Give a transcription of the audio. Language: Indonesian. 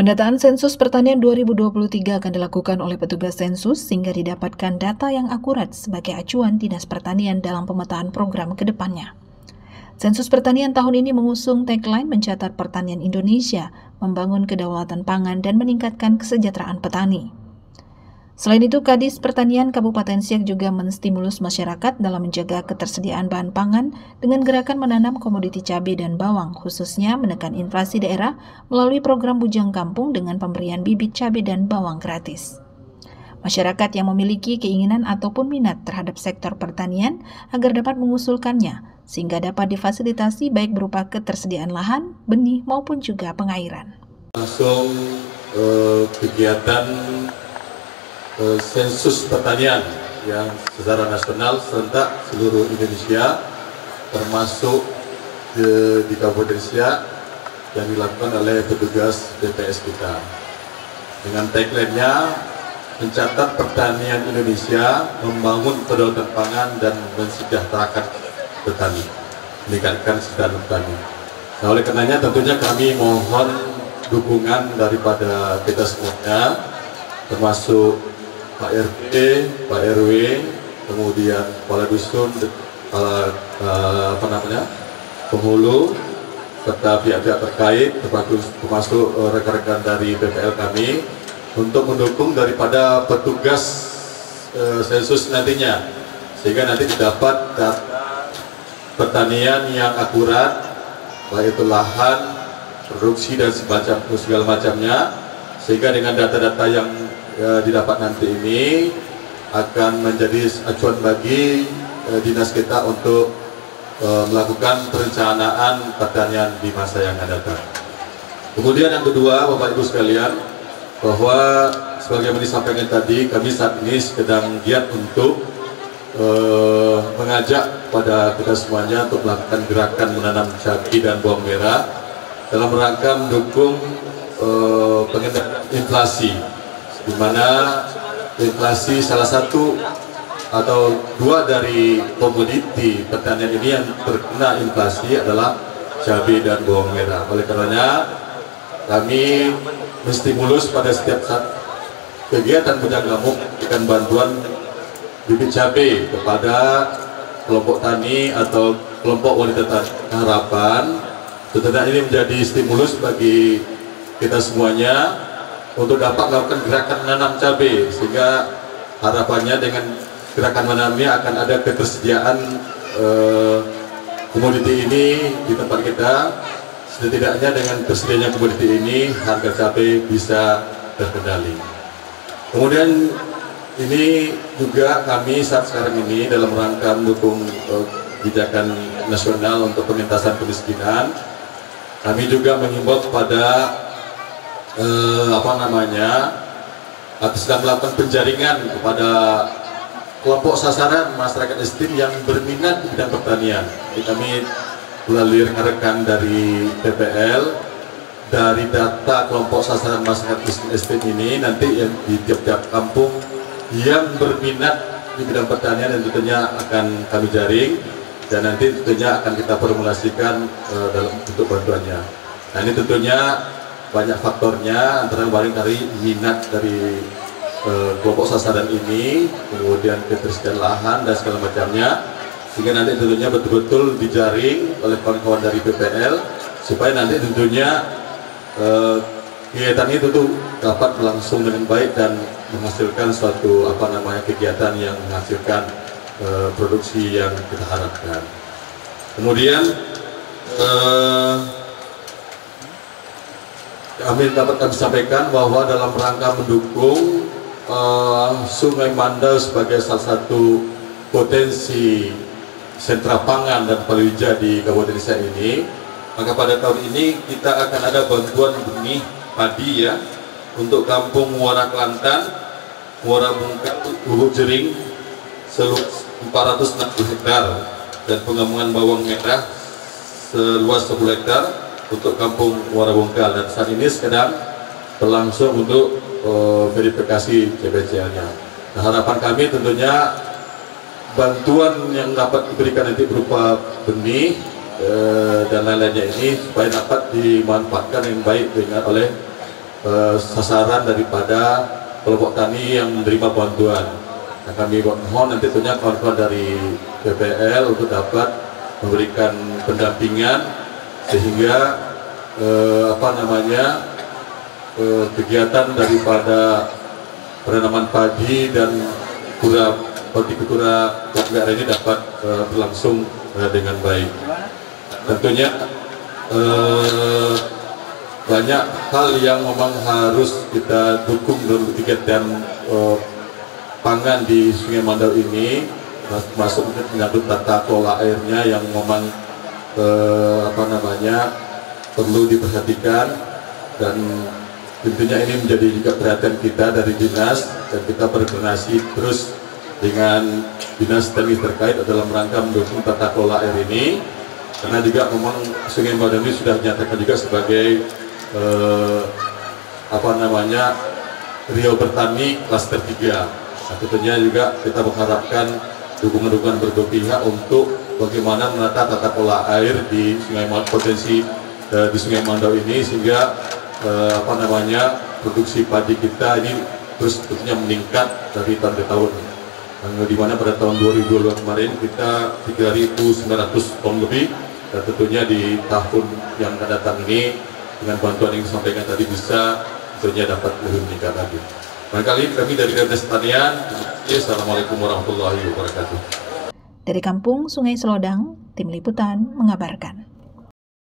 Pendataan sensus pertanian 2023 akan dilakukan oleh petugas sensus sehingga didapatkan data yang akurat sebagai acuan Dinas Pertanian dalam pemetaan program ke depannya. Sensus pertanian tahun ini mengusung tagline mencatat pertanian Indonesia, membangun kedaulatan pangan dan meningkatkan kesejahteraan petani. Selain itu, Kadis Pertanian Kabupaten Siak juga menstimulus masyarakat dalam menjaga ketersediaan bahan pangan dengan gerakan menanam komoditi cabai dan bawang, khususnya menekan inflasi daerah melalui program Bujang Kampung dengan pemberian bibit cabai dan bawang gratis. Masyarakat yang memiliki keinginan ataupun minat terhadap sektor pertanian agar dapat mengusulkannya, sehingga dapat difasilitasi baik berupa ketersediaan lahan, benih maupun juga pengairan. Langsung kegiatan sensus pertanian yang secara nasional serentak seluruh Indonesia, termasuk di Kabupaten Siak yang dilakukan oleh petugas BPS kita. Dengan tagline-nya, mencatat pertanian Indonesia, membangun kedaulatan pangan dan mensejahterakan petani, meningkatkan kesejahteraan petani. Nah, oleh karenanya tentunya kami mohon dukungan daripada kita semuanya, termasuk Pak RT, Pak RW, kemudian kepala dusun, penghulu, serta pihak-pihak terkait, termasuk rekan-rekan dari PPL kami, untuk mendukung daripada petugas sensus nantinya, sehingga nanti didapat data pertanian yang akurat, baik itu lahan, produksi dan segala macamnya, sehingga dengan data-data yang didapat nanti ini akan menjadi acuan bagi dinas kita untuk melakukan perencanaan pertanian di masa yang akan datang. Kemudian yang kedua, Bapak Ibu sekalian, bahwa sebagaimana disampaikan tadi, kami saat ini sedang giat untuk mengajak pada kita semuanya untuk melakukan gerakan menanam cabai dan bawang merah dalam rangka mendukung pengendalian inflasi, di mana inflasi salah satu atau dua dari komoditi pertanian ini yang terkena inflasi adalah cabai dan bawang merah. Oleh karenanya kami menstimulus pada setiap saat kegiatan Bujang Kampung memberikan bantuan bibit cabai kepada kelompok tani atau kelompok wanita tani harapan. Tentunya ini menjadi stimulus bagi kita semuanya untuk dapat melakukan gerakan menanam cabai, sehingga harapannya dengan gerakan menanamnya akan ada ketersediaan komoditi ini di tempat kita. Setidaknya dengan tersedianya komoditi ini harga cabai bisa terkendali. Kemudian ini juga kami saat sekarang ini dalam rangka mendukung kebijakan nasional untuk pengentasan kemiskinan, kami juga mengimbau kepada sedang melakukan penjaringan kepada kelompok sasaran masyarakat miskin yang berminat di bidang pertanian. Jadi kami melalui rekan-rekan dari PPL, dari data kelompok sasaran masyarakat miskin ini, nanti yang di tiap-tiap kampung yang berminat di bidang pertanian yang tentunya akan kami jaring, dan nanti tentunya akan kita formulasikan dalam bentuk bantuannya. Nah, ini tentunya banyak faktornya, antara lain dari minat dari kelompok sasaran ini, kemudian ketersediaan lahan dan segala macamnya, sehingga nanti tentunya betul-betul dijaring oleh kawan-kawan dari PPL, supaya nanti tentunya kegiatan itu tuh dapat berlangsung dengan baik dan menghasilkan suatu kegiatan yang menghasilkan produksi yang kita harapkan. Kemudian kami dapat kami sampaikan bahwa dalam rangka mendukung Sungai Mandar sebagai salah satu potensi sentra pangan dan palawija di Kabupaten Siak ini, maka pada tahun ini kita akan ada bantuan benih padi ya untuk Kampung Muara Kelantan, Muara Bungkal, Bubuk Jering seluas 460 hektar, dan pengembangan bawang merah seluas 10 hektar untuk Kampung Muara Bungkal, dan saat ini sedang berlangsung untuk verifikasi CBCL-nya. Nah, harapan kami tentunya bantuan yang dapat diberikan nanti berupa benih dan lain-lainnya ini supaya dapat dimanfaatkan yang baik oleh sasaran daripada kelompok tani yang menerima bantuan. Nah, kami mohon nanti tentunya kawan-kawan dari PPL untuk dapat memberikan pendampingan sehingga kegiatan daripada penanaman padi dan hortikultura daerah ini dapat berlangsung dengan baik. Tentunya banyak hal yang memang harus kita dukung dalam kegiatan pangan di Sungai Mandau ini, masuk menyangkut tata kelola airnya yang memang perlu diperhatikan, dan tentunya ini menjadi juga perhatian kita dari dinas, dan kita berkoordinasi terus dengan dinas teknis terkait dalam rangka mendukung tata kelola air ini, karena juga memang Sungai Mandau ini sudah dinyatakan juga sebagai Riau Bertani klaster 3. Nah, tentunya juga kita mengharapkan dukungan-dukungan berbagai pihak untuk bagaimana menata tata kelola air di Sungai Mandau, potensi di Sungai Mandau ini, sehingga produksi padi kita ini terus tentunya meningkat dari tahun ke tahun. Di mana pada tahun 2022 kemarin kita 3.900 ton lebih, dan tentunya di tahun yang akan datang ini dengan bantuan yang disampaikan tadi bisa tentunya dapat lebih meningkat lagi. Barangkali kami dari Dinas Pertanian. Assalamualaikum warahmatullahi wabarakatuh. Dari Kampung Sungai Selodang, Tim Liputan mengabarkan.